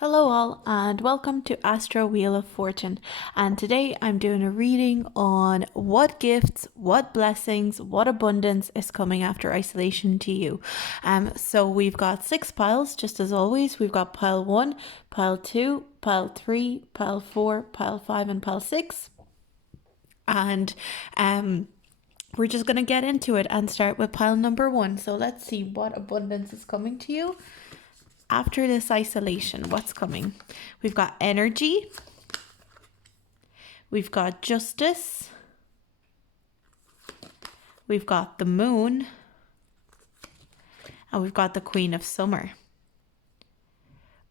Hello all and welcome to Astro Wheel of Fortune, and today I'm doing a reading on what gifts, what blessings, what abundance is coming after isolation to you. So we've got 6 piles just as always. We've got pile 1, pile 2, pile 3, pile 4, pile 5 and pile 6. And we're just going to get into it and start with pile number 1. So let's see what abundance is coming to you. After this isolation, what's coming? We've got energy. We've got justice. We've got the moon. And we've got the Queen of Summer.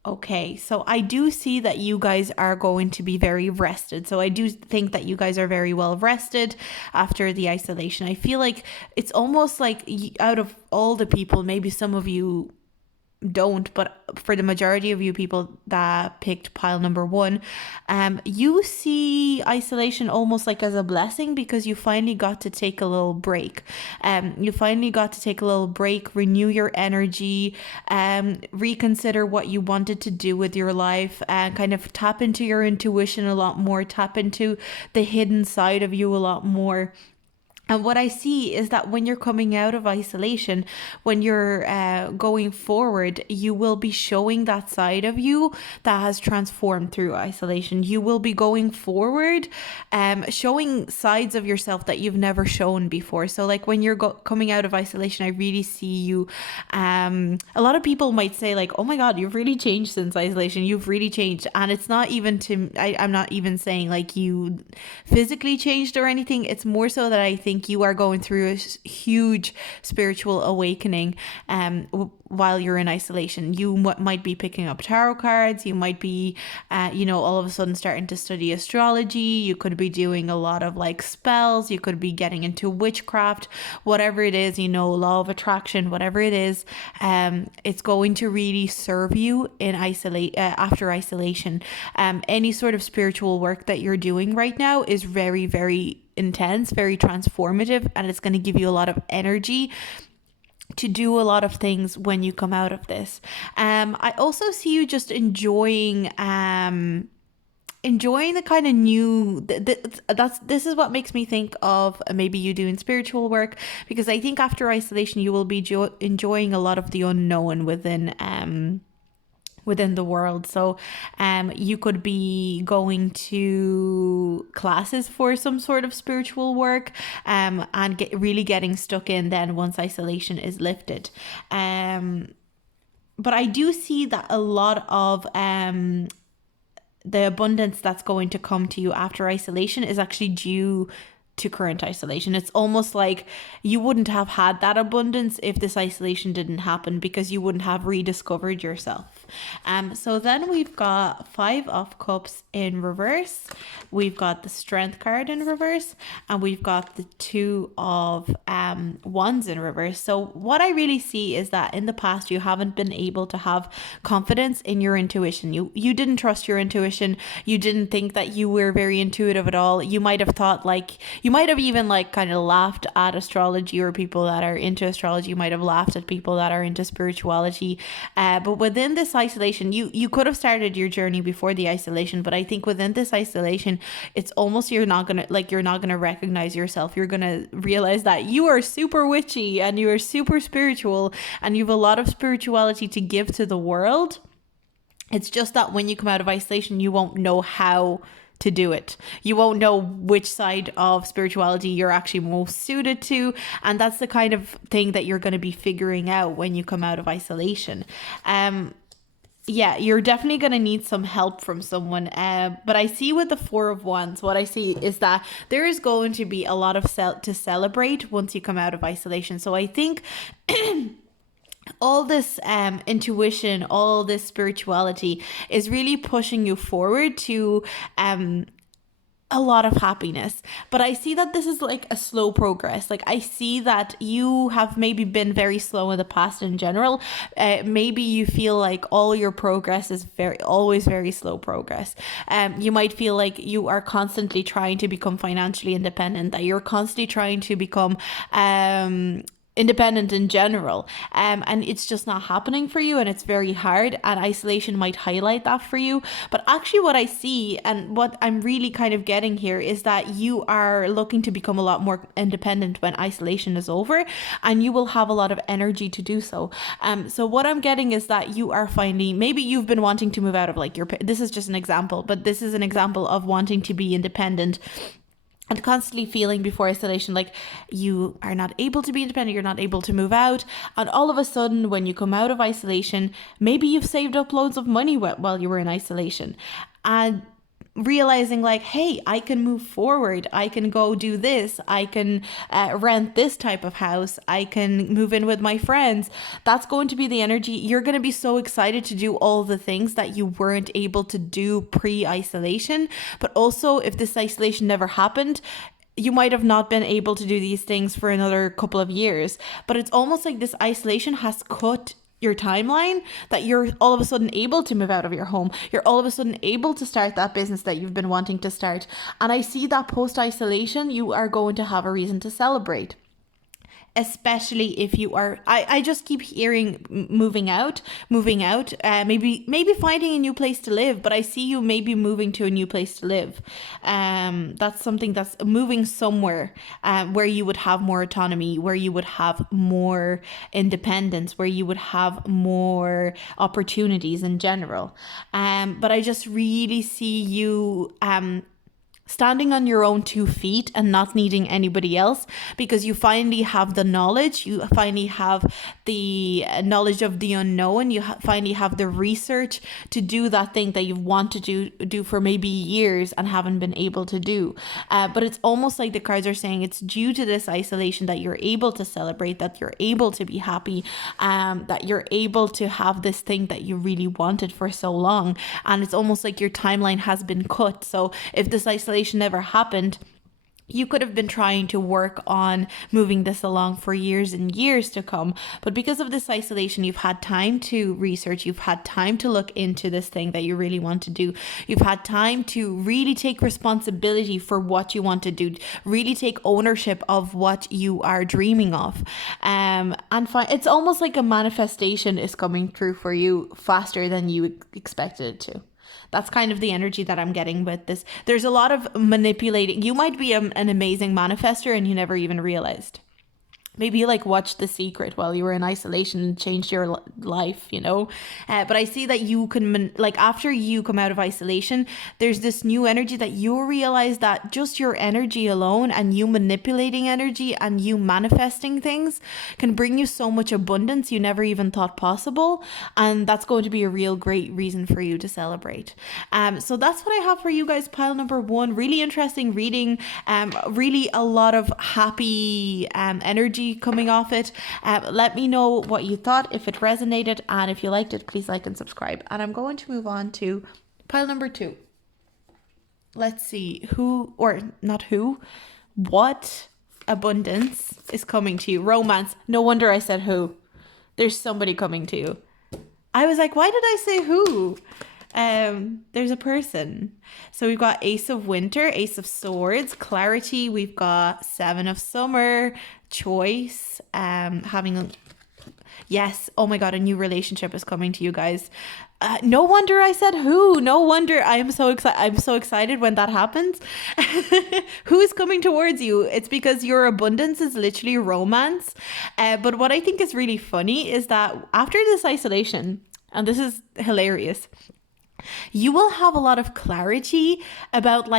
Okay, so I do see that you guys are going to be very rested. So I do think that you guys are very well rested after the isolation. I feel like it's almost like out of all the people, maybe some of you don't, but for the majority of you people that picked pile number 1, you see isolation almost like as a blessing because you finally got to take a little break. You finally got to take a little break, renew your energy, reconsider what you wanted to do with your life, and kind of tap into your intuition a lot more, tap into the hidden side of you a lot more. And what I see is that when you're coming out of isolation, when you're going forward, you will be showing that side of you that has transformed through isolation. You will be going forward, showing sides of yourself that you've never shown before. So like when you're coming out of isolation, I really see you. A lot of people might say like, oh my God, you've really changed since isolation. You've really changed. And it's not even I'm not even saying like you physically changed or anything. It's more so that I think you are going through a huge spiritual awakening while you're in isolation. You might be picking up tarot cards. You might be, all of a sudden starting to study astrology. You could be doing a lot of like spells. You could be getting into witchcraft, whatever it is, law of attraction, whatever it is. It's going to really serve you in after isolation. Any sort of spiritual work that you're doing right now is very, very intense, very transformative, and it's going to give you a lot of energy to do a lot of things when you come out of this. I also see you just enjoying the kind of new this is what makes me think of maybe you doing spiritual work, because I think after isolation you will be enjoying a lot of the unknown within the world. So you could be going to classes for some sort of spiritual work, and really getting stuck in then once isolation is lifted. But I do see that a lot of the abundance that's going to come to you after isolation is actually due to current isolation. It's almost like you wouldn't have had that abundance if this isolation didn't happen, because you wouldn't have rediscovered yourself. So then we've got 5 of Cups in reverse, we've got the Strength card in reverse, and we've got the 2 of Wands in reverse. So what I really see is that in the past you haven't been able to have confidence in your intuition. You didn't trust your intuition. You didn't think that you were very intuitive at all. You might have thought you might have even kind of laughed at astrology or people that are into astrology. You might have laughed at people that are into spirituality. But within this isolation, you could have started your journey before the isolation. But I think within this isolation, it's almost you're not gonna recognize yourself. You're gonna realize that you are super witchy and you are super spiritual and you have a lot of spirituality to give to the world. It's just that when you come out of isolation, you won't know how to do it. You won't know which side of spirituality you're actually most suited to, and that's the kind of thing that you're going to be figuring out when you come out of isolation. You're definitely going to need some help from someone. But I see with the 4 of Wands, what I see is that there is going to be a lot of to celebrate once you come out of isolation. So I think all this intuition, all this spirituality is really pushing you forward to a lot of happiness. But I see that this is like a slow progress. Like I see that you have maybe been very slow in the past in general. Maybe you feel like all your progress is always very slow progress. You might feel like you are constantly trying to become financially independent, that you're constantly trying to become independent in general, and it's just not happening for you, and it's very hard, and isolation might highlight that for you. But actually what I see and what I'm really kind of getting here is that you are looking to become a lot more independent when isolation is over, and you will have a lot of energy to do so. So what I'm getting is that you are finally, maybe you've been wanting to move out of like this is just an example, but this is an example of wanting to be independent and constantly feeling before isolation like you are not able to be independent, you're not able to move out. And all of a sudden, when you come out of isolation, maybe you've saved up loads of money while you were in isolation. And realizing like, hey, I can move forward, I can go do this, I can rent this type of house, I can move in with my friends. That's going to be the energy. You're going to be so excited to do all the things that you weren't able to do pre-isolation. But also, if this isolation never happened, you might have not been able to do these things for another couple of years. But it's almost like this isolation has cut your timeline, that you're all of a sudden able to move out of your home. You're all of a sudden able to start that business that you've been wanting to start. And I see that post-isolation, you are going to have a reason to celebrate. Especially if you are, I just keep hearing moving out, maybe finding a new place to live, but I see you maybe moving to a new place to live. That's something that's moving somewhere where you would have more autonomy, where you would have more independence, where you would have more opportunities in general. But I just really see you standing on your own 2 feet and not needing anybody else, because you finally have the knowledge, you finally have the knowledge of the unknown, you finally have the research to do that thing that you've wanted to do for maybe years and haven't been able to do. But it's almost like the cards are saying it's due to this isolation that you're able to celebrate, that you're able to be happy, that you're able to have this thing that you really wanted for so long. And it's almost like your timeline has been cut. So if this isolation never happened, you could have been trying to work on moving this along for years and years to come. But because of this isolation, you've had time to research, you've had time to look into this thing that you really want to do. You've had time to really take responsibility for what you want to do, really take ownership of what you are dreaming of. It's almost like a manifestation is coming through for you faster than you expected it to. That's kind of the energy that I'm getting with this. There's a lot of manipulating. You might be an amazing manifester and you never even realized. Maybe you like watched The Secret while you were in isolation and changed your life, you know. But I see that you can, after you come out of isolation, there's this new energy that you realize that just your energy alone and you manipulating energy and you manifesting things can bring you so much abundance you never even thought possible. And that's going to be a real great reason for you to celebrate. So that's what I have for you guys. Pile number 1, really interesting reading. Really a lot of happy energy coming off it. Let me know what you thought, if it resonated, and if you liked it, please like and subscribe. And I'm going to move on to pile number 2. Let's see what abundance is coming to you. Romance. No wonder I said who. There's somebody coming to you. I was like, why did I say who? There's a person. So we've got Ace of Winter, Ace of Swords, Clarity. We've got Seven of Summer, Choice, yes, oh my god, a new relationship is coming to you guys. No wonder I said who. No wonder I'm so excited when that happens. Who's coming towards you? It's because your abundance is literally romance. But what I think is really funny is that after this isolation, and this is hilarious, you will have a lot of clarity about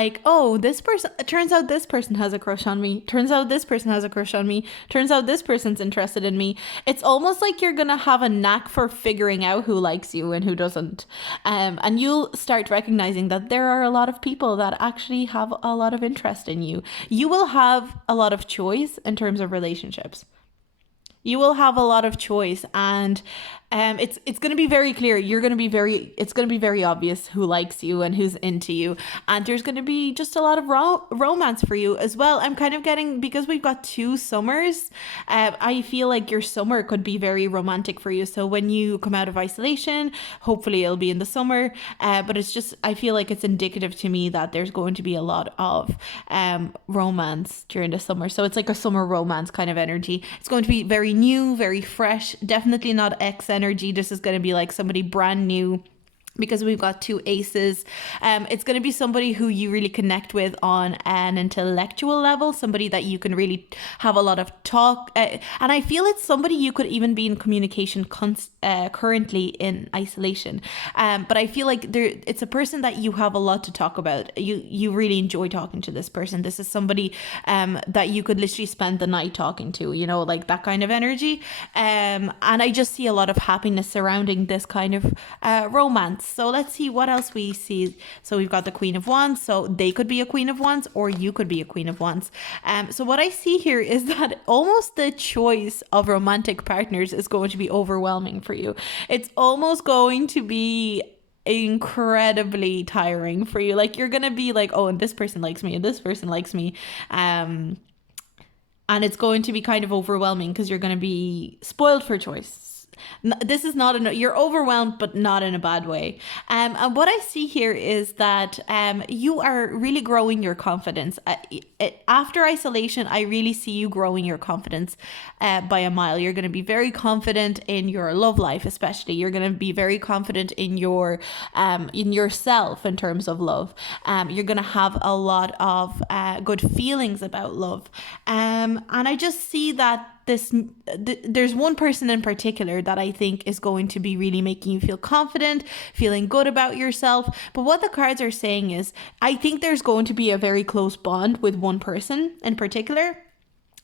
this person, turns out this person has a crush on me, turns out this person has a crush on me, turns out this person's interested in me. It's almost like you're gonna have a knack for figuring out who likes you and who doesn't, and you'll start recognizing that there are a lot of people that actually have a lot of interest in you. You will have a lot of choice in terms of relationships. You will have a lot of choice, and It's going to be very clear. It's going to be very obvious who likes you and who's into you, and there's going to be just a lot of romance for you as well. I'm kind of getting, because we've got 2 summers. I feel like your summer could be very romantic for you. So when you come out of isolation, hopefully it'll be in the summer. But it's just, I feel like it's indicative to me that there's going to be a lot of romance during the summer. So it's like a summer romance kind of energy. It's going to be very new, very fresh. Definitely not ex energy. This is going to be like somebody brand new, because we've got 2 aces. It's going to be somebody who you really connect with on an intellectual level, somebody that you can really have a lot of talk. And I feel it's somebody you could even be in communication currently in isolation. But I feel like it's a person that you have a lot to talk about. You really enjoy talking to this person. This is somebody that you could literally spend the night talking to, like that kind of energy. And I just see a lot of happiness surrounding this kind of romance. So let's see what else we see. So we've got the Queen of Wands. So they could be a Queen of Wands, or you could be a Queen of Wands. So what I see here is that almost the choice of romantic partners is going to be overwhelming for you. It's almost going to be incredibly tiring for you. Like, you're going to be like, oh, and this person likes me, and this person likes me. And it's going to be kind of overwhelming because you're going to be spoiled for choice. This is not you're overwhelmed, but not in a bad way. And what I see here is that you are really growing your confidence. After isolation, I really see you growing your confidence by a mile. You're going to be very confident in your love life, especially. You're going to be very confident in yourself in terms of love. You're going to have a lot of good feelings about love. And I just see that there's one person in particular that I think is going to be really making you feel confident, feeling good about yourself. But what the cards are saying is, I think there's going to be a very close bond with one person in particular.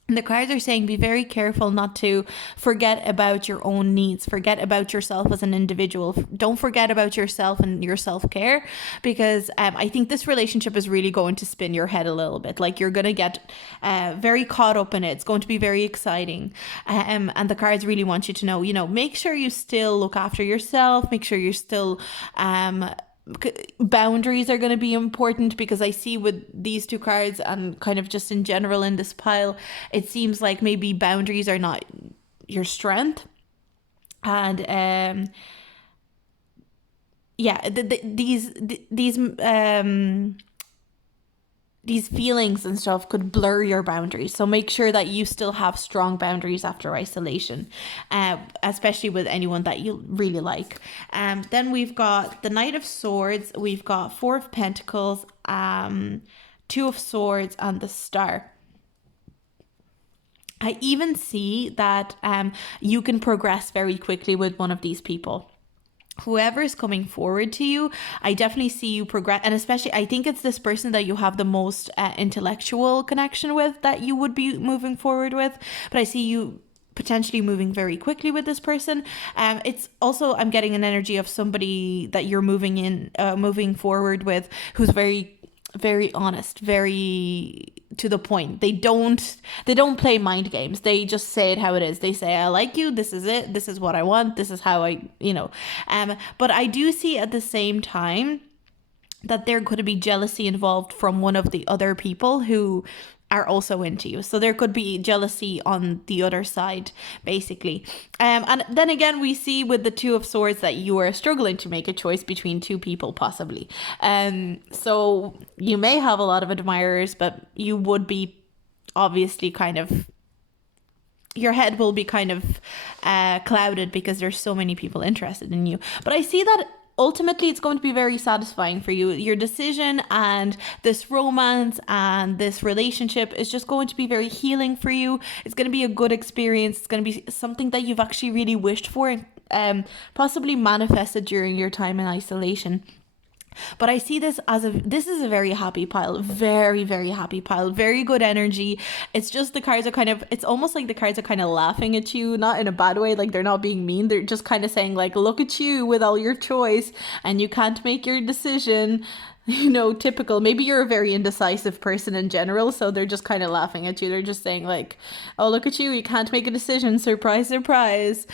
And the cards are saying, be very careful not to forget about your own needs. Forget about yourself as an individual. Don't forget about yourself and your self-care, because I think this relationship is really going to spin your head a little bit. Like, you're going to get very caught up in it. It's going to be very exciting. And the cards really want you to know, make sure you still look after yourself. Make sure you're still... boundaries are going to be important, because I see with these 2 cards and kind of just in general in this pile, it seems like maybe boundaries are not your strength. And these feelings and stuff could blur your boundaries. So make sure that you still have strong boundaries after isolation, especially with anyone that you really like. Then we've got the Knight of Swords. We've got 4 of Pentacles, 2 of Swords, and the Star. I even see that you can progress very quickly with one of these people. Whoever is coming forward to you, I definitely see you progress. And especially, I think it's this person that you have the most intellectual connection with that you would be moving forward with. But I see you potentially moving very quickly with this person. It's also, I'm getting an energy of somebody that you're moving forward with, who's very, very honest, very to the point. They don't play mind games. They just say it how it is. They say, I like you, this is it, this is what I want, this is how but I do see at the same time that there could be jealousy involved from one of the other people who are also into you. So there could be jealousy on the other side, basically. And then again, we see with the 2 of Swords that you are struggling to make a choice between 2 people, possibly. So you may have a lot of admirers, but you would be obviously your head will be kind of clouded because there's so many people interested in you. But I see that ultimately it's going to be very satisfying for you. Your decision and this romance and this relationship is just going to be very healing for you. It's going to be a good experience. It's going to be something that you've actually really wished for and possibly manifested during your time in isolation. But I see this this is a very happy pile, very, very happy pile, very good energy. It's just the cards are it's almost like the cards are kind of laughing at you, not in a bad way, like they're not being mean. They're just kind of saying like, look at you with all your choice and you can't make your decision. typical. Maybe you're a very indecisive person in general, so they're just kind of laughing at you. They're just saying like, "Oh, look at you! You can't make a decision. Surprise, surprise."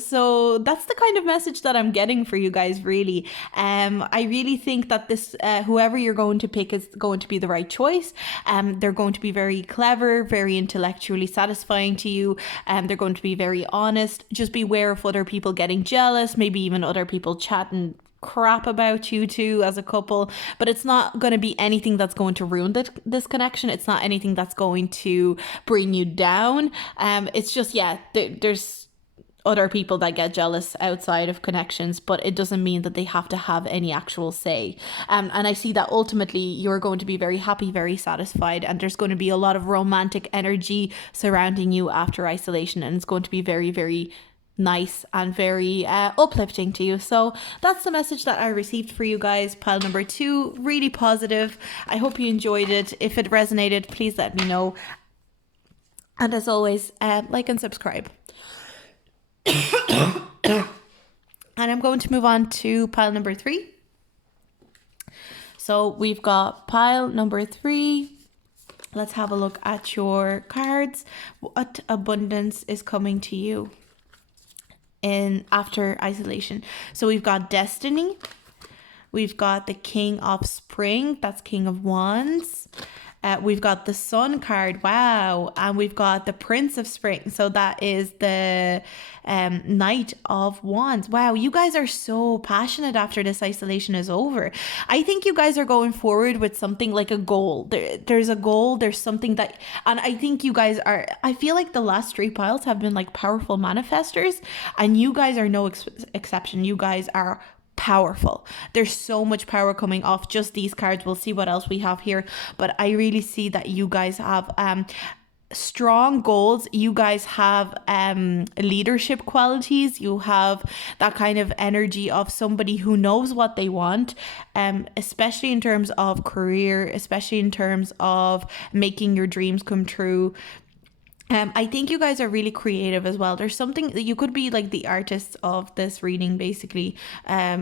So that's the kind of message that I'm getting for you guys. Really, I really think that this whoever you're going to pick is going to be the right choice. They're going to be very clever, very intellectually satisfying to you. They're going to be very honest. Just beware of other people getting jealous, maybe even other people chatting crap about you two as a couple, but it's not going to be anything that's going to ruin this connection. It's not anything that's going to bring you down. It's just, there's other people that get jealous outside of connections, but it doesn't mean that they have to have any actual say. And I see that ultimately you're going to be very happy, very satisfied, and there's going to be a lot of romantic energy surrounding you after isolation, and it's going to be very, very nice and very uplifting to you. So that's the message that I received for you guys. Pile number 2, really positive. I hope you enjoyed it. If it resonated, please let me know. And as always, like and subscribe. And I'm going to move on to pile number 3. So we've got pile number 3. Let's have a look at your cards. What abundance is coming to you in after isolation? So we've got destiny, we've got the King of Spring, that's King of Wands, we've got the Sun card, wow, and we've got the Prince of Spring, so that is the Knight of Wands. Wow, you guys are so passionate after this isolation is over. I think you guys are going forward with something like a goal. There's a goal, there's something that, and I think you guys are, I feel like the last 3 piles have been like powerful manifestors, and you guys are no exception. You guys are powerful. There's so much power coming off just these cards. We'll see what else we have here, but I really see that you guys have strong goals. You guys have leadership qualities. You have that kind of energy of somebody who knows what they want, especially in terms of career, especially in terms of making your dreams come true. I think you guys are really creative as well. There's something that you could be like the artists of this reading, basically.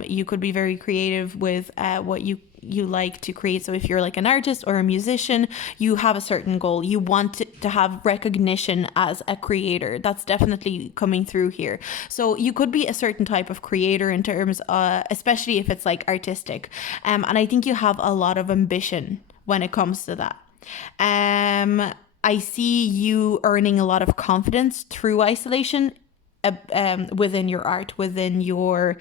You could be very creative with what you like to create. So if you're like an artist or a musician, you have a certain goal. You want to have recognition as a creator. That's definitely coming through here. So you could be a certain type of creator in terms, especially if it's like artistic. And I think you have a lot of ambition when it comes to that. I see you earning a lot of confidence through isolation, within your art, within your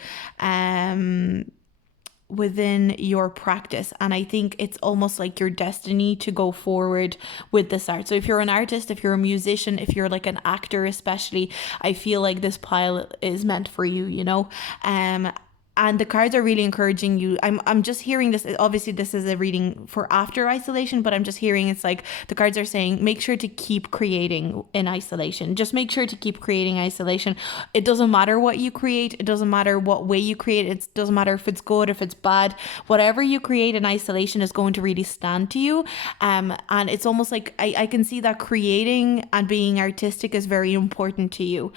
practice. And I think it's almost like your destiny to go forward with this art. So if you're an artist, if you're a musician, if you're like an actor especially, I feel like this pile is meant for you, and the cards are really encouraging you. I'm just hearing this. Obviously, this is a reading for after isolation, but I'm just hearing it's like the cards are saying, make sure to keep creating in isolation. Just make sure to keep creating isolation. It doesn't matter what you create. It doesn't matter what way you create. It doesn't matter if it's good, if it's bad. Whatever you create in isolation is going to really stand to you. And it's almost like I can see that creating and being artistic is very important to you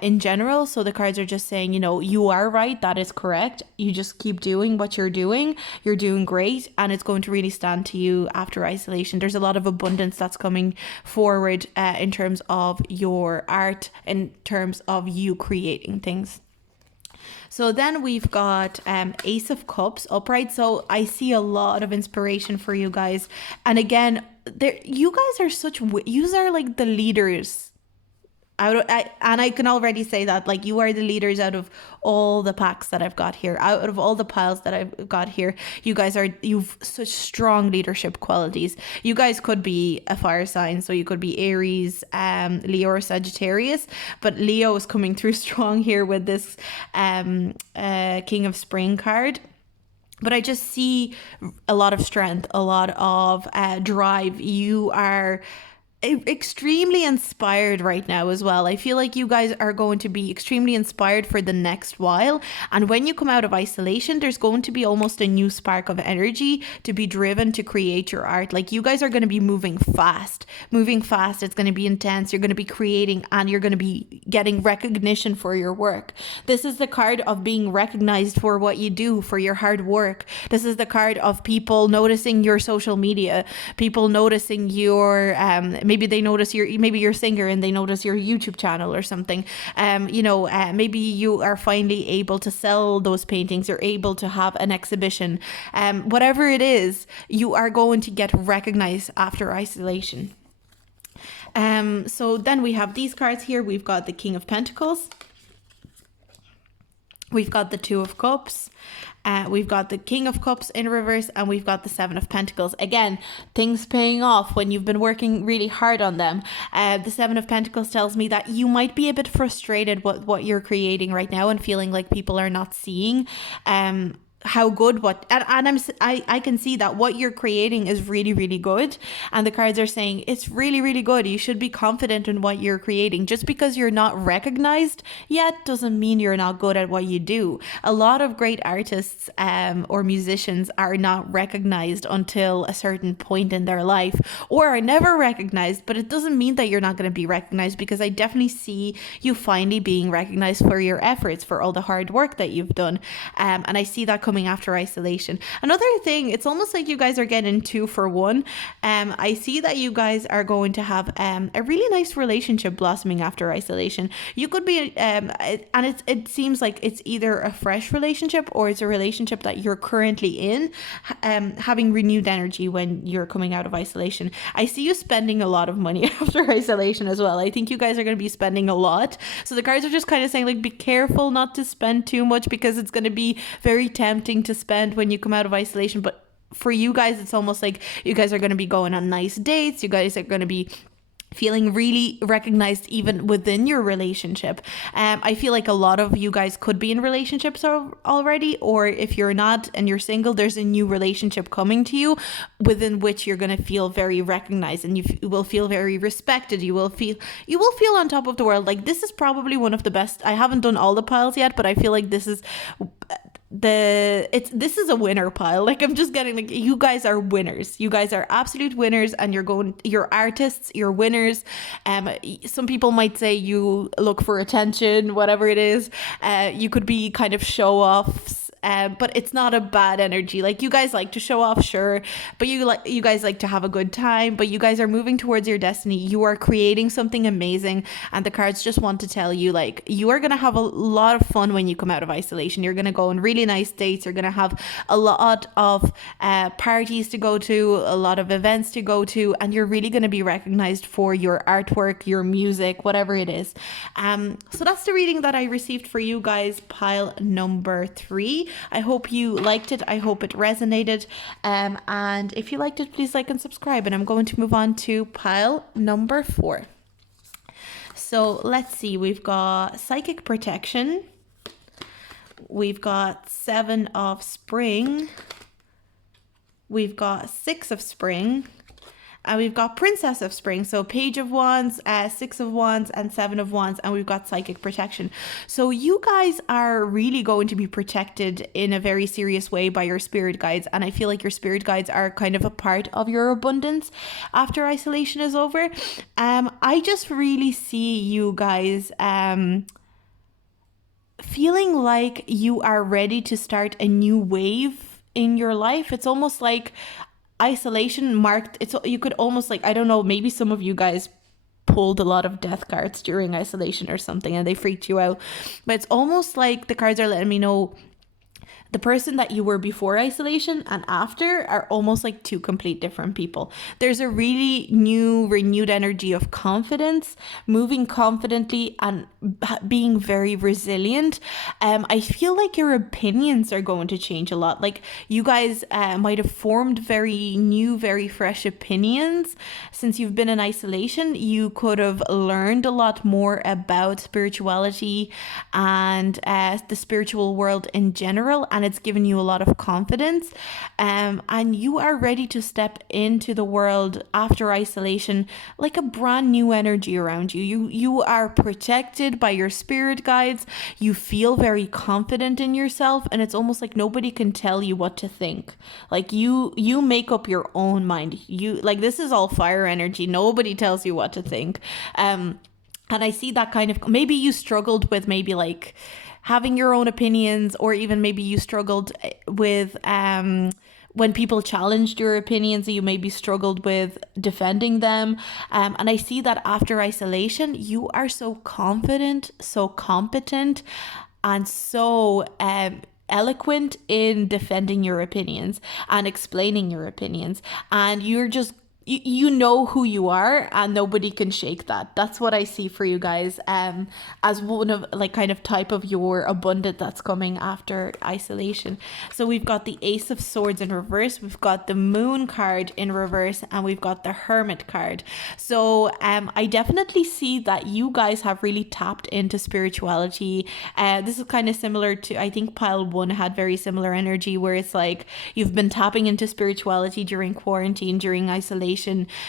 in general. So the cards are just saying, you are right. That is correct. You just keep doing what you're doing. You're doing great, and it's going to really stand to you after isolation. There's a lot of abundance that's coming forward in terms of your art, in terms of you creating things. So then we've got Ace of Cups upright. So I see a lot of inspiration for you guys. And again, you guys are you are like the leaders. And I can already say that, like, you are the leaders out of all the packs that I've got here, out of all the piles that I've got here. You've such strong leadership qualities. You guys could be a fire sign, so you could be Aries, Leo, or Sagittarius, but Leo is coming through strong here with this King of Spring card. But I just see a lot of strength, a lot of drive. You are extremely inspired right now as well. I feel like you guys are going to be extremely inspired for the next while. And when you come out of isolation, there's going to be almost a new spark of energy to be driven to create your art. Like you guys are going to be moving fast. It's going to be intense. You're going to be creating and you're going to be getting recognition for your work. This is the card of being recognized for what you do, for your hard work. This is the card of people noticing your social media, people noticing your maybe they notice maybe you're a singer and they notice your YouTube channel or something. Maybe you are finally able to sell those paintings. You're able to have an exhibition. Whatever it is, you are going to get recognized after isolation. So then we have these cards here. We've got the King of Pentacles. We've got the Two of Cups. We've got the King of Cups in reverse, and we've got the Seven of Pentacles. Again, things paying off when you've been working really hard on them. The Seven of Pentacles tells me that you might be a bit frustrated with what you're creating right now and feeling like people are not seeing how good I can see that what you're creating is really, really good. And the cards are saying it's really, really good. You should be confident in what you're creating. Just because you're not recognized yet doesn't mean you're not good at what you do. A lot of great artists or musicians are not recognized until a certain point in their life, or are never recognized. But it doesn't mean that you're not going to be recognized, because I definitely see you finally being recognized for your efforts, for all the hard work that you've done. And I see that coming after isolation. Another thing, it's almost like you guys are getting 2 for 1. I see that you guys are going to have a really nice relationship blossoming after isolation. You could be and it seems like it's either a fresh relationship or it's a relationship that you're currently in, having renewed energy when you're coming out of isolation. I see you spending a lot of money after isolation as well. I think you guys are going to be spending a lot. So the cards are just kind of saying, like, be careful not to spend too much, because it's going to be very tempting to spend when you come out of isolation. But for you guys, it's almost like you guys are going to be going on nice dates. You guys are going to be feeling really recognized even within your relationship. I feel like a lot of you guys could be in relationships already, or if you're not and you're single, there's a new relationship coming to you within which you're going to feel very recognized, and you will feel very respected. You will feel on top of the world. Like, this is probably one of the best. I haven't done all the piles yet, but I feel like this is this is a winner pile. Like, I'm just getting, like, you guys are winners. You guys are absolute winners, and you're artists, you're winners. Some people might say you look for attention, whatever it is. You could be kind of show offs. But it's not a bad energy. Like, you guys like to show off, sure, but you guys like to have a good time. But you guys are moving towards your destiny. You are creating something amazing, and the cards just want to tell you, like, you are gonna have a lot of fun when you come out of isolation. You're gonna go on really nice dates. You're gonna have a lot of parties to go to, a lot of events to go to, and you're really gonna be recognized for your artwork, your music, whatever it is. So that's the reading that I received for you guys, pile number 3. I hope you liked it. I hope it resonated. And if you liked it, please like and subscribe. And I'm going to move on to pile number 4. So let's see. We've got Psychic Protection. We've got 7 of Spring. We've got 6 of Spring. And we've got Princess of Spring. So Page of Wands, 6 of Wands, and 7 of Wands. And we've got Psychic Protection. So you guys are really going to be protected in a very serious way by your spirit guides. And I feel like your spirit guides are kind of a part of your abundance after isolation is over. I just really see you guys feeling like you are ready to start a new wave in your life. It's almost like isolation marked, you could almost, like, I don't know, maybe some of you guys pulled a lot of death cards during isolation or something and they freaked you out, but it's almost like the cards are letting me know the person that you were before isolation and after are almost like 2 complete different people. There's a really new, renewed energy of confidence, moving confidently and being very resilient. I feel like your opinions are going to change a lot. Like, you guys might have formed very new, very fresh opinions since you've been in isolation. You could have learned a lot more about spirituality and the spiritual world in general, and and it's given you a lot of confidence. And you are ready to step into the world after isolation like a brand new energy around you. You are protected by your spirit guides. You feel very confident in yourself, and it's almost like nobody can tell you what to think. Like you make up your own mind. You like, this is all fire energy. Nobody tells you what to think. And I see that kind of, maybe you struggled with maybe like having your own opinions, or even maybe you struggled with when people challenged your opinions, you maybe struggled with defending them. And I see that after isolation, you are so confident, so competent, and so eloquent in defending your opinions and explaining your opinions. And you're just, you know who you are, and nobody can shake that. That's what I see for you guys, as one of like kind of type of your abundance that's coming after isolation. So we've got the Ace of Swords in reverse, we've got the Moon card in reverse, and we've got the Hermit card. So I definitely see that you guys have really tapped into spirituality. This is kind of similar to, I think pile 1 had very similar energy, where it's like you've been tapping into spirituality during quarantine, during isolation.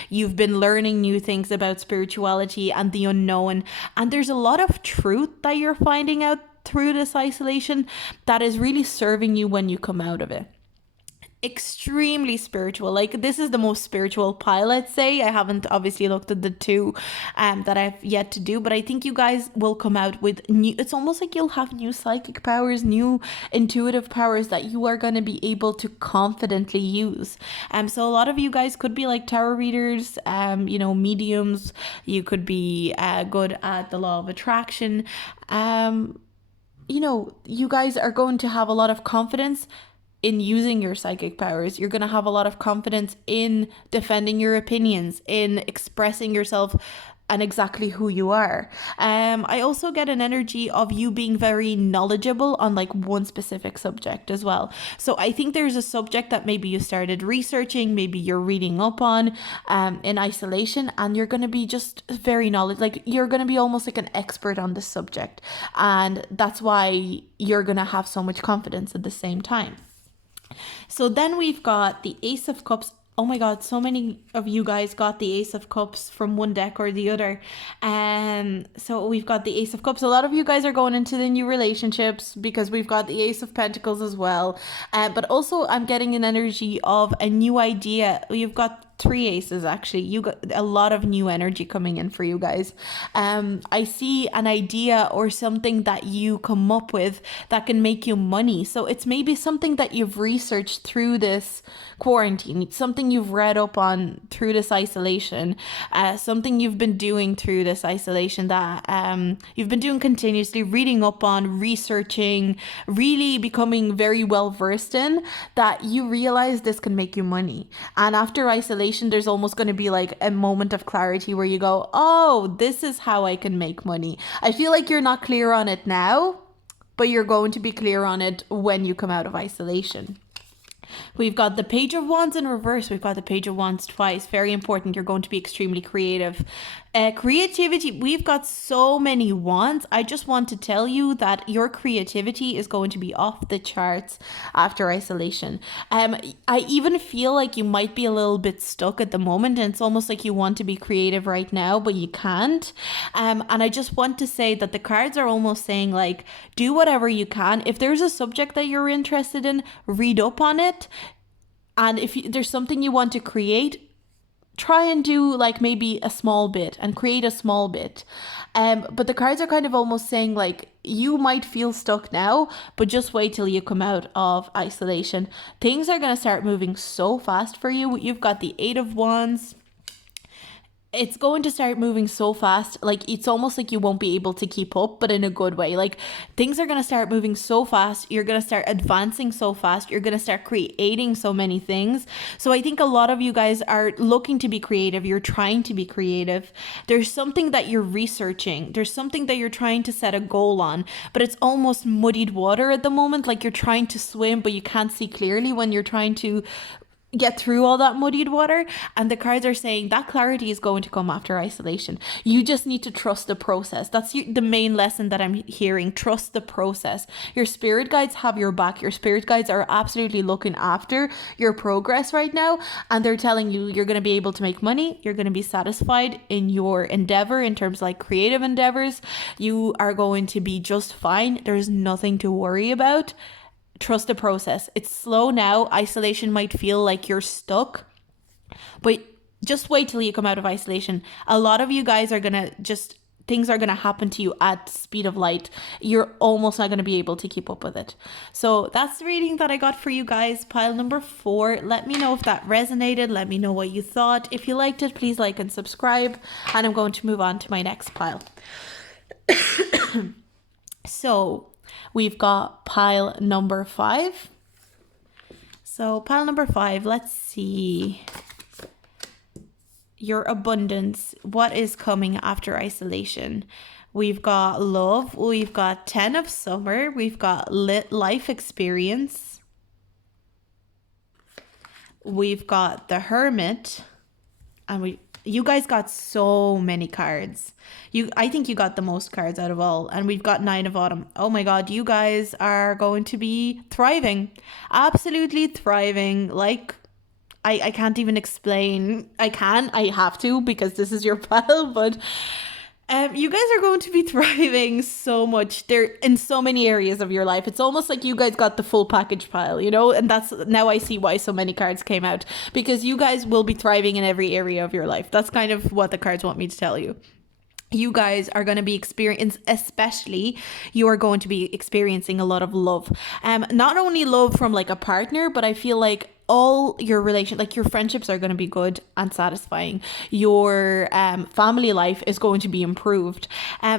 You've been learning new things about spirituality and the unknown, and there's a lot of truth that you're finding out through this isolation that is really serving you when you come out of it. Extremely spiritual. Like, this is the most spiritual pile, I'd say. I haven't obviously looked at the two that I've yet to do, but I think you guys will come out with new, it's almost like you'll have new psychic powers, new intuitive powers that you are going to be able to confidently use. So a lot of you guys could be like tarot readers, mediums. You could be good at the law of attraction. You guys are going to have a lot of confidence in using your psychic powers. You're going to have a lot of confidence in defending your opinions, in expressing yourself and exactly who you are. I also get an energy of you being very knowledgeable on like one specific subject as well. So I think there's a subject that maybe you started researching, maybe you're reading up on in isolation, and you're going to be just very knowledgeable. Like, you're going to be almost like an expert on this subject. And that's why you're going to have so much confidence at the same time. So then we've got the Ace of Cups. Oh my God, so many of you guys got the Ace of Cups from one deck or the other. So we've got the Ace of Cups. A lot of you guys are going into the new relationships because we've got the Ace of Pentacles as well. But also I'm getting an energy of a new idea. You've got 3 aces actually. You got a lot of new energy coming in for you guys. I see an idea or something that you come up with that can make you money. So it's maybe something that you've researched through this quarantine, something you've read up on through this isolation, something you've been doing through this isolation that you've been doing continuously, reading up on, researching, really becoming very well versed in, that you realize this can make you money. And after isolation, there's almost going to be like a moment of clarity where you go, oh, this is how I can make money. I feel like you're not clear on it now, but you're going to be clear on it when you come out of isolation. We've got the Page of Wands in reverse. We've got the Page of Wands twice. Very important. You're going to be extremely creative. Creativity. We've got so many wands. I just want to tell you that your creativity is going to be off the charts after isolation. I even feel like you might be a little bit stuck at the moment, and it's almost like you want to be creative right now, but you can't. And I just want to say that the cards are almost saying like, do whatever you can. If there's a subject that you're interested in, read up on it. And if there's something you want to create, try and do like maybe a small bit and create a small bit. But the cards are kind of almost saying like, you might feel stuck now, but just wait till you come out of isolation. Things are going to start moving so fast for you. You've got the 8 of Wands. It's going to start moving so fast. Like, it's almost like you won't be able to keep up, but in a good way. Like, things are going to start moving so fast. You're going to start advancing so fast. You're going to start creating so many things. So I think a lot of you guys are looking to be creative. You're trying to be creative. There's something that you're researching. There's something that you're trying to set a goal on, but it's almost muddied water at the moment. Like, you're trying to swim, but you can't see clearly when you're trying to get through all that muddied water. And the cards are saying that clarity is going to come after isolation. You just need to trust the process. That's the main lesson that I'm hearing. Trust the process. Your spirit guides have your back. Your spirit guides are absolutely looking after your progress right now, and they're telling you you're going to be able to make money. You're going to be satisfied in your endeavor, in terms of like creative endeavors. You are going to be just fine. There's nothing to worry about. Trust the process. It's slow now. Isolation might feel like you're stuck, but just wait till you come out of isolation. A lot of you guys are gonna just, things are gonna happen to you at speed of light. You're almost not gonna be able to keep up with it. So that's the reading that I got for you guys. Pile number 4. Let me know if that resonated. Let me know what you thought. If you liked it, please like and subscribe. And I'm going to move on to my next pile. So we've got pile number 5. So pile number 5, let's see. Your abundance. What is coming after isolation? We've got love. We've got 10 of summer. We've got life experience. We've got the hermit. And you guys got so many cards. I think you got the most cards out of all. And we've got 9 of autumn. Oh my god, you guys are going to be thriving. Absolutely thriving. Like, I can't even explain. I have to, because this is your pile, but you guys are going to be thriving so much. They're in so many areas of your life. It's almost like you guys got the full package pile, you know? And that's, now I see why so many cards came out, because you guys will be thriving in every area of your life. That's kind of what the cards want me to tell you. You guys are going to be especially you are going to be experiencing a lot of love. Not only love from like a partner, but I feel like all your like your friendships are going to be good and satisfying. Your family life is going to be improved.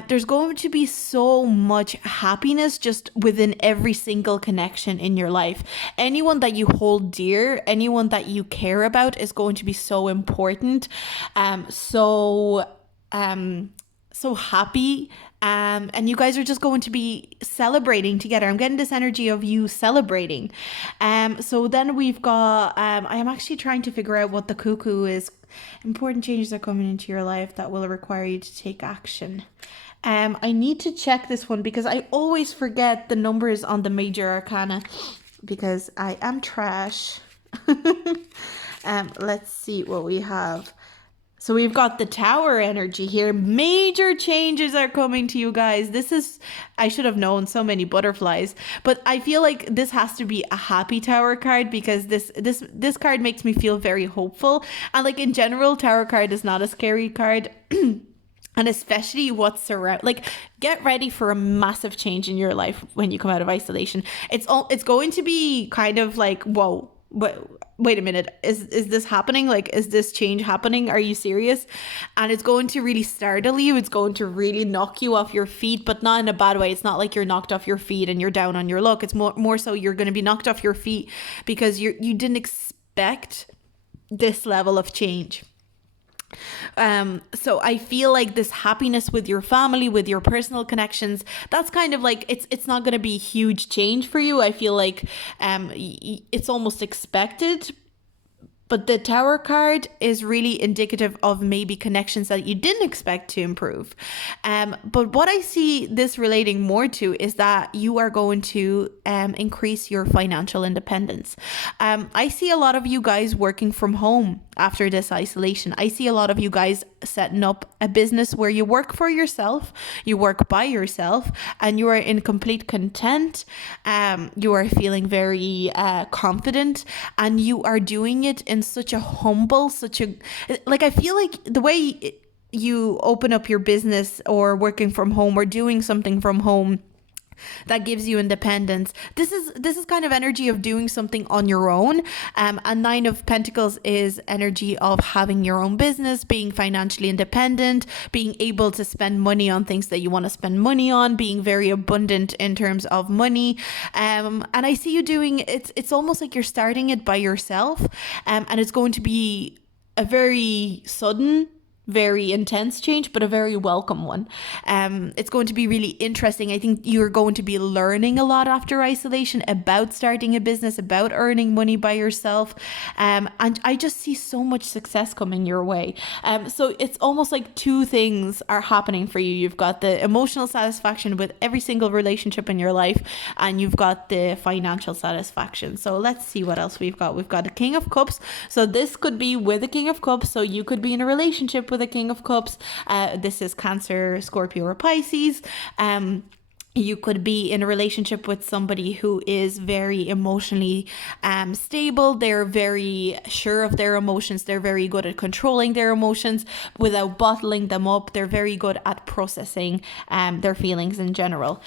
There's going to be so much happiness just within every single connection in your life. Anyone that you hold dear, anyone that you care about is going to be so important. So happy, and you guys are just going to be celebrating together. I'm getting this energy of you celebrating. So then we've got I am actually trying to figure out what the cuckoo is. Important changes are coming into your life that will require you to take action. I need to check this one because I always forget the numbers on the major arcana because I am trash. Let's see what we have. So we've got the Tower energy here. Major changes are coming to you guys. This is, I should have known, so many butterflies. But I feel like this has to be a happy Tower card because this card makes me feel very hopeful. And like in general, Tower card is not a scary card. And especially what's around, like, get ready for a massive change in your life when you come out of isolation. It's going to be kind of like, whoa. But wait a minute, is this happening? Like, is this change happening? Are you serious? And it's going to really startle you. It's going to really knock you off your feet, but not in a bad way. It's not like you're knocked off your feet and you're down on your luck. It's more so you're going to be knocked off your feet because you didn't expect this level of change. So I feel like this happiness with your family, with your personal connections, that's kind of like, it's not going to be huge change for you. I feel like it's almost expected. But the Tower card is really indicative of maybe connections that you didn't expect to improve. But what I see this relating more to is that you are going to increase your financial independence. I see a lot of you guys working from home after this isolation. I see a lot of you guys setting up a business where you work for yourself, you work by yourself, and you are in complete content. You are feeling very confident, and you are doing it in such a humble, like, I feel like the way you open up your business or working from home or doing something from home that gives you independence. This is kind of energy of doing something on your own. And 9 of Pentacles is energy of having your own business, being financially independent, being able to spend money on things that you want to spend money on, being very abundant in terms of money. And I see you doing it's almost like you're starting it by yourself. And it's going to be a very sudden very intense change, but a very welcome one. It's going to be really interesting. I think you're going to be learning a lot after isolation about starting a business, about earning money by yourself. And I just see so much success coming your way. So it's almost like two things are happening for you. You've got the emotional satisfaction with every single relationship in your life, and you've got the financial satisfaction. So let's see what else we've got. We've got a King of Cups. So this could be with a King of Cups. So you could be in a relationship with a King of Cups. This is Cancer, Scorpio, or Pisces. You could be in a relationship with somebody who is very emotionally stable. They're very sure of their emotions. They're very good at controlling their emotions without bottling them up. They're very good at processing their feelings in general.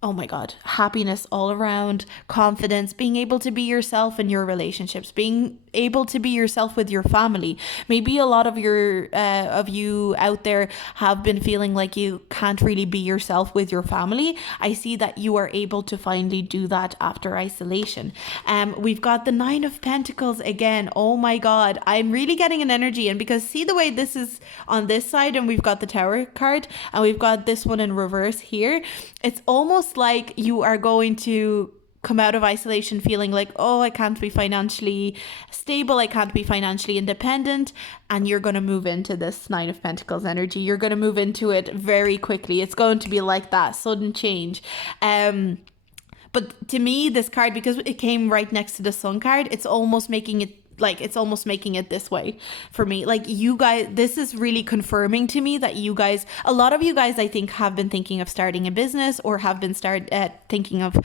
Oh my God, happiness all around, confidence, being able to be yourself in your relationships, being able to be yourself with your family. Maybe a lot of you out there have been feeling like you can't really be yourself with your family. I see that you are able to finally do that after isolation. We've got the Nine of Pentacles again. Oh my God, I'm really getting an energy, and because see the way this is on this side, and we've got the Tower card, and we've got this one in reverse here. It's almost like you are going to come out of isolation feeling like, oh, I can't be financially stable, I can't be financially independent, and you're going to move into this Nine of Pentacles energy. You're going to move into it very quickly. It's going to be like that sudden change. But to me, this card, because it came right next to the Sun card, it's almost making it this way for me. Like, you guys, this is really confirming to me that you guys, a lot of you guys, I think, have been thinking of starting a business, or have been thinking of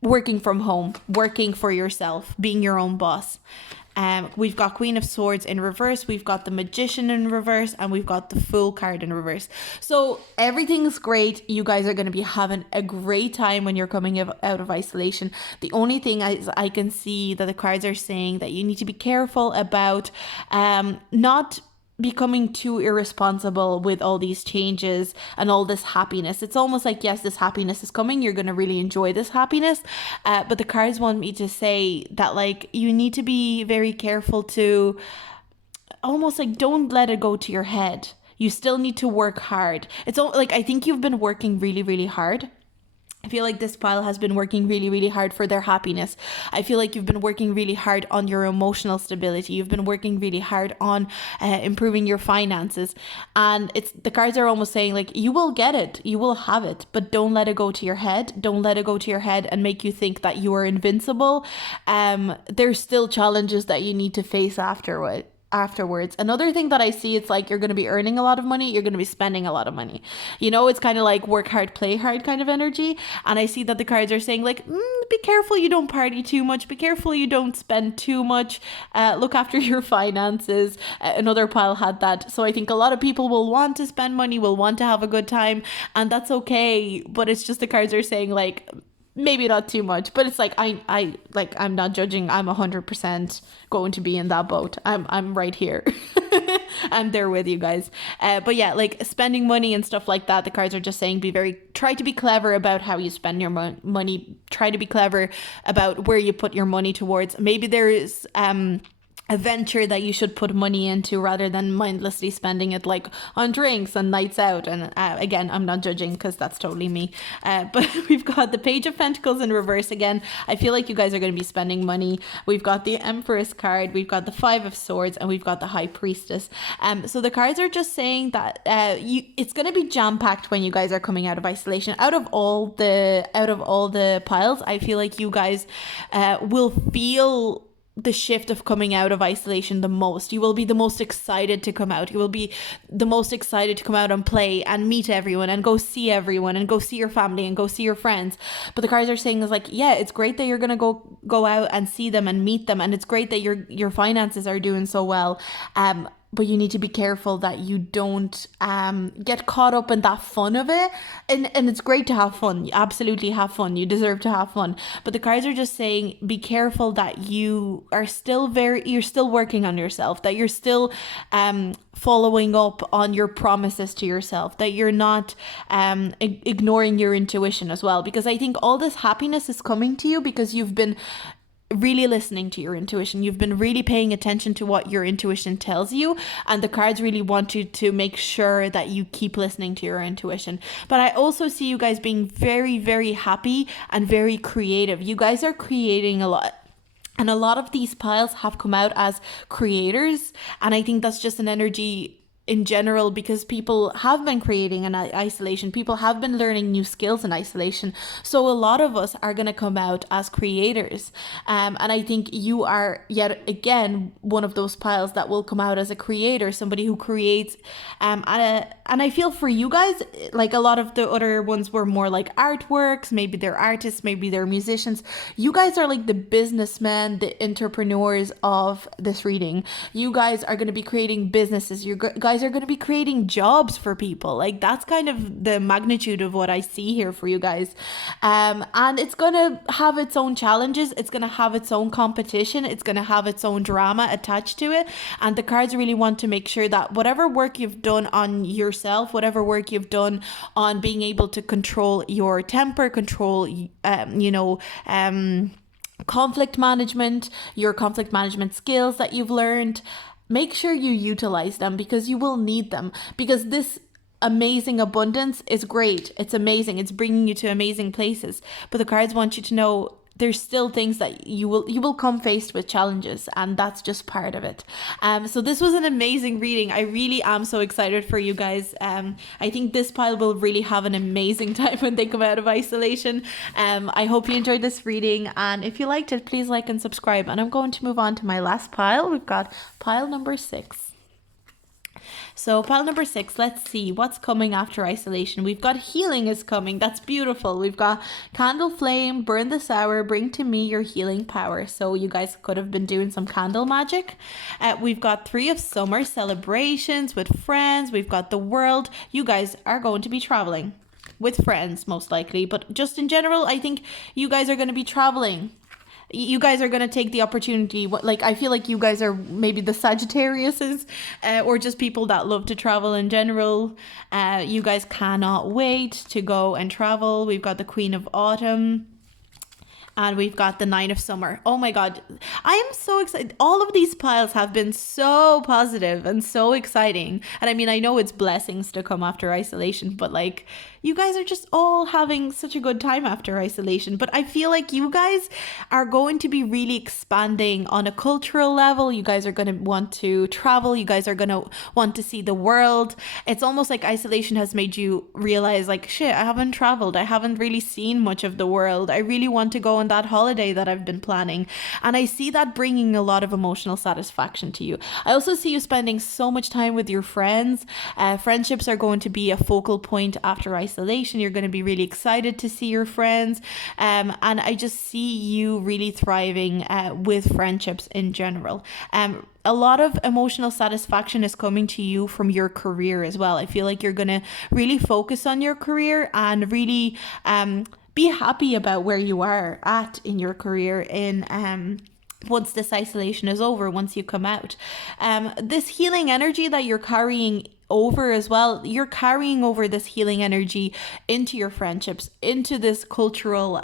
working from home, working for yourself, being your own boss. We've got Queen of Swords in reverse, we've got the Magician in reverse, and we've got the Fool card in reverse. So everything's great. You guys are going to be having a great time when you're coming out of isolation. The only thing is, I can see that the cards are saying that you need to be careful about not becoming too irresponsible with all these changes and all this happiness. It's almost like, yes, this happiness is coming, you're going to really enjoy this happiness, but the cards want me to say that, like, you need to be very careful to almost like, don't let it go to your head. You still need to work hard. It's all like, I think you've been working really, really hard. I feel like this pile has been working really, really hard for their happiness. I feel like you've been working really hard on your emotional stability. You've been working really hard on improving your finances. And the cards are almost saying, like, you will get it. You will have it. But don't let it go to your head. Don't let it go to your head and make you think that you are invincible. There's still challenges that you need to face afterwards. Another thing that I see, it's like you're going to be earning a lot of money, you're going to be spending a lot of money. You know, it's kind of like work hard, play hard kind of energy. And I see that the cards are saying, like, be careful you don't party too much, be careful you don't spend too much, look after your finances. Another pile had that. So I think a lot of people will want to spend money, will want to have a good time, and that's okay. But it's just the cards are saying, like, maybe not too much, but it's like, I'm not judging. I'm 100% going to be in that boat. I'm right here. I'm there with you guys. But yeah, like spending money and stuff like that, the cards are just saying, try to be clever about how you spend your money. Try to be clever about where you put your money towards. Maybe there is a venture that you should put money into rather than mindlessly spending it, like on drinks and nights out. And again, I'm not judging because that's totally me. But we've got the Page of Pentacles in reverse again. I feel like you guys are going to be spending money. We've got the Empress card, we've got the Five of Swords, and we've got the High Priestess. So the cards are just saying that it's going to be jam-packed when you guys are coming out of isolation. Out of all the piles, I feel like you guys will feel the shift of coming out of isolation the most. You will be the most excited to come out. You will be the most excited to come out and play and meet everyone and go see everyone and go see your family and go see your friends. But the cards are saying is like, yeah, it's great that you're gonna go out and see them and meet them, and it's great that your finances are doing so well. But you need to be careful that you don't get caught up in that fun of it. And it's great to have fun. You absolutely have fun. You deserve to have fun. But the cards are just saying, be careful that you're still working on yourself, that you're still following up on your promises to yourself, that you're not ignoring your intuition as well. Because I think all this happiness is coming to you because you've been really listening to your intuition. You've been really paying attention to what your intuition tells you, and the cards really want you to make sure that you keep listening to your intuition. But I also see you guys being very, very happy and very creative. You guys are creating a lot. And a lot of these piles have come out as creators. And I think that's just an energy in general, because people have been creating in isolation. People have been learning new skills in isolation. So a lot of us are going to come out as creators. And I think you are yet again one of those piles that will come out as a creator, somebody who creates. And I feel for you guys, like a lot of the other ones were more like artworks. Maybe they're artists, maybe they're musicians. You guys are like the businessmen, the entrepreneurs of this reading. You guys are going to be creating businesses. You guys are going to be creating jobs for people. Like, that's kind of the magnitude of what I see here for you guys. And it's going to have its own challenges. It's going to have its own competition. It's going to have its own drama attached to it. And the cards really want to make sure that whatever work you've done on yourself, whatever work you've done on being able to control your temper, control, conflict management, your conflict management skills that you've learned, make sure you utilize them, because you will need them. Because this amazing abundance is great. It's amazing. It's bringing you to amazing places. But the cards want you to know there's still things that you will come faced with challenges, and that's just part of it. So this was an amazing reading. I really am so excited for you guys. I think this pile will really have an amazing time when they come out of isolation. I hope you enjoyed this reading, and if you liked it, please like and subscribe. And I'm going to move on to my last pile. We've got pile number 6. So pile number 6, let's see what's coming after isolation. We've got healing is coming. That's beautiful. We've got candle flame, burn the sour, bring to me your healing power. So you guys could have been doing some candle magic. We've got 3 of summer, celebrations with friends. We've got the world. You guys are going to be traveling with friends, most likely. But just in general, I think you guys are going to be traveling. You guys are going to take the opportunity. Like, I feel like you guys are maybe the Sagittariuses, or just people that love to travel in general. You guys cannot wait to go and travel. We've got the Queen of Autumn. And we've got the 9 of summer. Oh my God. I am so excited. All of these piles have been so positive and so exciting. And I mean, I know it's blessings to come after isolation, but like, you guys are just all having such a good time after isolation. But I feel like you guys are going to be really expanding on a cultural level. You guys are going to want to travel. You guys are going to want to see the world. It's almost like isolation has made you realize, like, shit, I haven't traveled. I haven't really seen much of the world. I really want to go on that holiday that I've been planning. And I see that bringing a lot of emotional satisfaction to you. I also see you spending so much time with your friends. Friendships are going to be a focal point after isolation. You're going to be really excited to see your friends. And I just see you really thriving with friendships in general. A lot of emotional satisfaction is coming to you from your career as well. I feel like you're going to really focus on your career and really be happy about where you are at in your career once this isolation is over, once you come out. This healing energy that you're carrying over as well, you're carrying over this healing energy into your friendships, into this cultural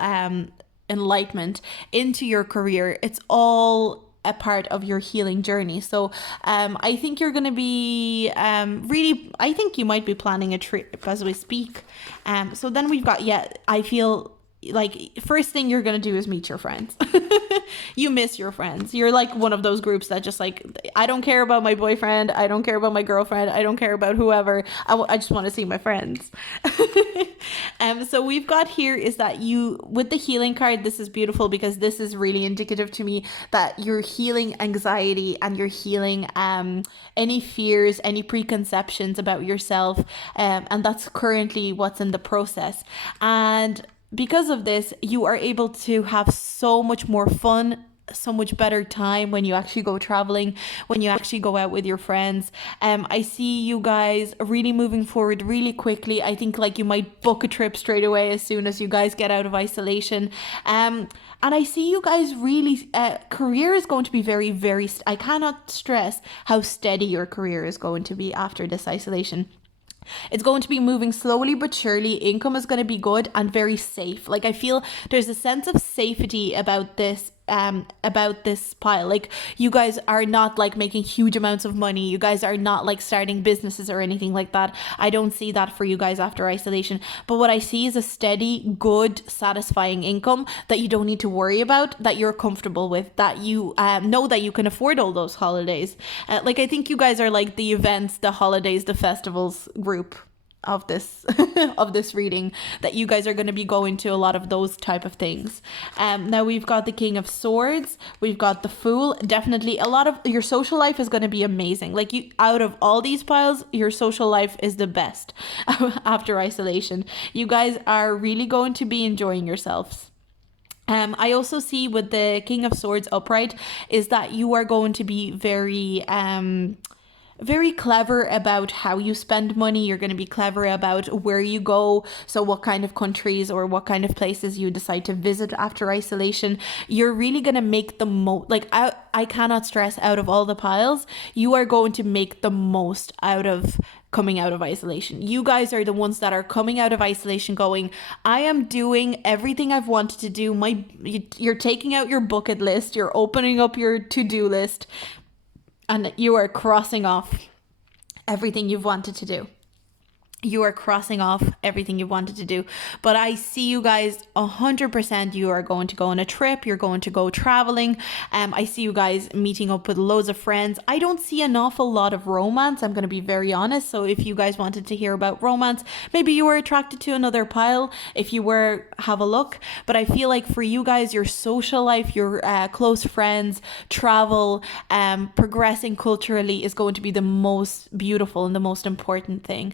enlightenment, into your career. It's all a part of your healing journey. So I think you're going to be I think you might be planning a trip as we speak. So then we've got, I feel like first thing you're going to do is meet your friends. You miss your friends. You're like one of those groups that just like, I don't care about my boyfriend. I don't care about my girlfriend. I don't care about whoever. I just want to see my friends. So we've got here is that you, with the healing card, this is beautiful because this is really indicative to me that you're healing anxiety and you're healing any fears, any preconceptions about yourself. And that's currently what's in the process. And because of this, you are able to have so much more fun, so much better time when you actually go traveling, when you actually go out with your friends. I see you guys really moving forward really quickly. I think like you might book a trip straight away as soon as you guys get out of isolation. And I see you guys really, career is going to be very, very, I cannot stress how steady your career is going to be after this isolation. It's going to be moving slowly but surely. Income is going to be good and very safe. Like I feel there's a sense of safety about this about this pile. Like, you guys are not like making huge amounts of money. You guys are not like starting businesses or anything like that. I don't see that for you guys after isolation. But what I see is a steady, good, satisfying income that you don't need to worry about, that you're comfortable with, that you know that you can afford all those holidays. Like, I think you guys are like the events, the holidays, the festivals group of this of this reading, that you guys are going to be going to a lot of those type of things. Now we've got the King of Swords, we've got the Fool. Definitely a lot of your social life is going to be amazing. Like, you, out of all these piles, your social life is the best after isolation. You guys are really going to be enjoying yourselves. I also see with the King of Swords upright is that you are going to be very clever about how you spend money. You're going to be clever about where you go. So what kind of countries or what kind of places you decide to visit after isolation. You're really going to make the most, like, I cannot stress, out of all the piles, you are going to make the most out of coming out of isolation. You guys are the ones that are coming out of isolation going, I am doing everything I've wanted to do. You're taking out your bucket list, you're opening up your to-do list, and you are crossing off everything you've wanted to do. You are crossing off everything you wanted to do. But I see you guys 100%. You are going to go on a trip. You're going to go traveling. I see you guys meeting up with loads of friends. I don't see an awful lot of romance. I'm going to be very honest. So if you guys wanted to hear about romance, maybe you were attracted to another pile. If you were, have a look. But I feel like for you guys, your social life, your close friends, travel, progressing culturally is going to be the most beautiful and the most important thing.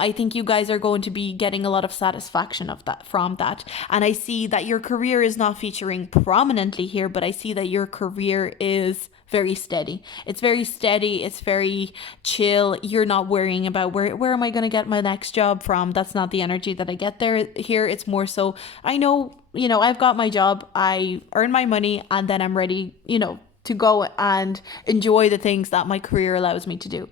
I think you guys are going to be getting a lot of satisfaction from that. And I see that your career is not featuring prominently here, but I see that your career is very steady. It's very steady. It's very chill. You're not worrying about where am I going to get my next job from? That's not the energy that I get here. It's more so, I know, I've got my job. I earn my money and then I'm ready, to go and enjoy the things that my career allows me to do.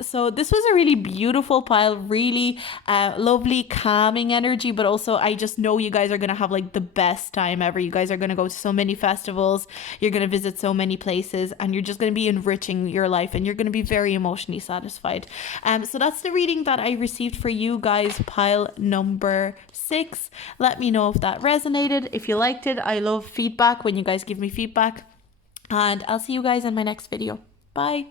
So this was a really beautiful pile, really lovely, calming energy, but also I just know you guys are going to have like the best time ever. You guys are going to go to so many festivals, you're going to visit so many places, and you're just going to be enriching your life, and you're going to be very emotionally satisfied. So that's the reading that I received for you guys, pile number 6. Let me know if that resonated, if you liked it. I love feedback when you guys give me feedback. And I'll see you guys in my next video. Bye.